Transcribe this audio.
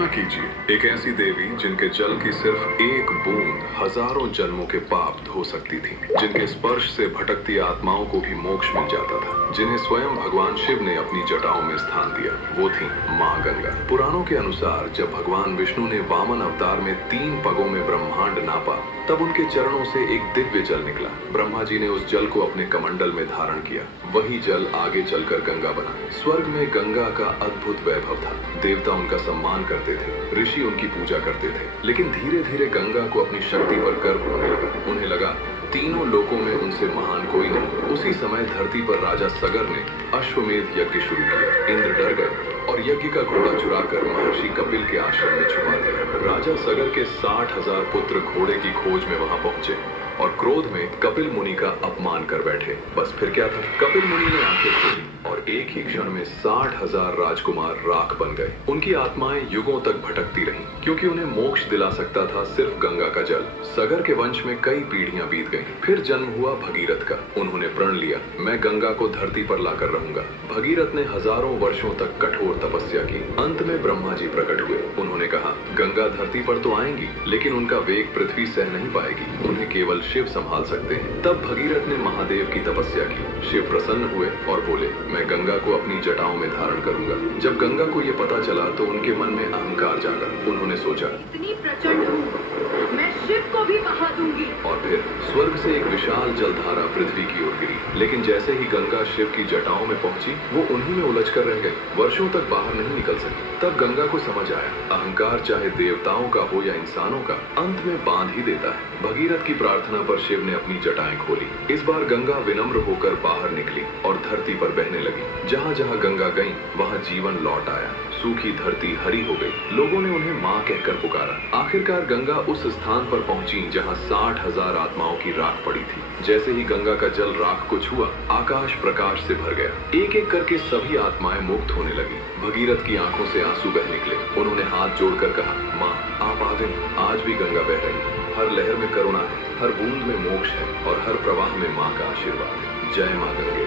कल्पना कीजिए एक ऐसी देवी जिनके जल की सिर्फ एक बूंद हजारों जन्मों के पाप धो सकती थी, जिनके स्पर्श से भटकती आत्माओं को भी मोक्ष मिल जाता था, जिन्हें स्वयं भगवान शिव ने अपनी जटाओं में स्थान दिया। वो थी माँ गंगा। पुराणों के अनुसार जब भगवान विष्णु ने वामन अवतार में 3 पगों में ब्रह्मांड नापा, तब उनके चरणों से एक दिव्य जल निकला। ब्रह्मा जी ने उस जल को अपने कमंडल में धारण किया। वही जल आगे चलकर गंगा बना। स्वर्ग में गंगा का अद्भुत वैभव था। देवता उनका सम्मान करते थे, ऋषि उनकी पूजा करते थे। लेकिन धीरे धीरे गंगा को अपनी शक्ति पर गर्व होने लगा। उन्हें लगा तीनों लोकों में उनसे महान कोई नहीं। उसी समय धरती पर राजा सगर ने अश्वमेध यज्ञ शुरू किया। इंद्र डर गए और यज्ञ का घोड़ा चुराकर महर्षि कपिल के आश्रम में छुपा दिया। राजा सगर के 60,000 पुत्र घोड़े की खोज में वहां पहुंचे और क्रोध में कपिल मुनि का अपमान कर बैठे। बस फिर क्या था, कपिल मुनि ने आंखें खोली और एक ही क्षण में 60,000 राजकुमार राख बन गए। उनकी आत्माएं युगों तक भटकती रहीं, क्योंकि उन्हें मोक्ष दिला सकता था सिर्फ गंगा का जल। सगर के वंश में कई पीढ़ियां बीत गईं। फिर जन्म हुआ भगीरथ का। उन्होंने प्रण लिया, मैं गंगा को धरती पर लाकर रहूंगा। भगीरथ ने हजारों वर्षों तक कठोर तपस्या की। अंत में ब्रह्मा जी प्रकट हुए। उन्होंने कहा, गंगा धरती पर तो आएंगी, लेकिन उनका वेग पृथ्वी सह नहीं पाएगी। उन्हें केवल शिव संभाल सकते हैं। तब भगीरथ ने महादेव की तपस्या की। शिव प्रसन्न हुए और बोले, मैं गंगा को अपनी जटाओं में धारण करूंगा। जब गंगा को ये पता चला तो उनके मन में अहंकार जागा। उन्होंने सोचा, इतनी प्रचंड हूँ, मैं शिव को भी बहा दूंगी। और फिर स्वर्ग से एक विशाल जलधारा पृथ्वी की ओर गिरी। लेकिन जैसे ही गंगा शिव की जटाओं में पहुंची, वो उन्हीं में उलझ कर रह गई। वर्षों तक बाहर नहीं निकल सकी। तब गंगा को समझ आया, अहंकार चाहे देवताओं का हो या इंसानों का, अंत में बांध ही देता है। भगीरथ की प्रार्थना पर शिव ने अपनी जटाएं खोली। इस बार गंगा विनम्र होकर बाहर निकली और धरती पर बहने लगी। जहाँ जहाँ गंगा गई, वहाँ जीवन लौट आया। सूखी धरती हरी हो गई। लोगों ने उन्हें माँ कहकर पुकारा। आखिरकार गंगा उस स्थान पर पहुंची जहाँ 60,000 आत्माओं की राख पड़ी थी। जैसे ही गंगा का जल राख को छुआ, आकाश प्रकाश से भर गया। एक एक करके सभी आत्माएं मुक्त होने लगी। भगीरथ की आंखों से आंसू बह निकले। उन्होंने हाथ जोड़कर कहा, माँ आप आ गई। आज भी गंगा बह रही है। हर लहर में करुणा है, हर बूंद में मोक्ष है और हर प्रवाह में माँ का आशीर्वाद है। जय माँ गंगे।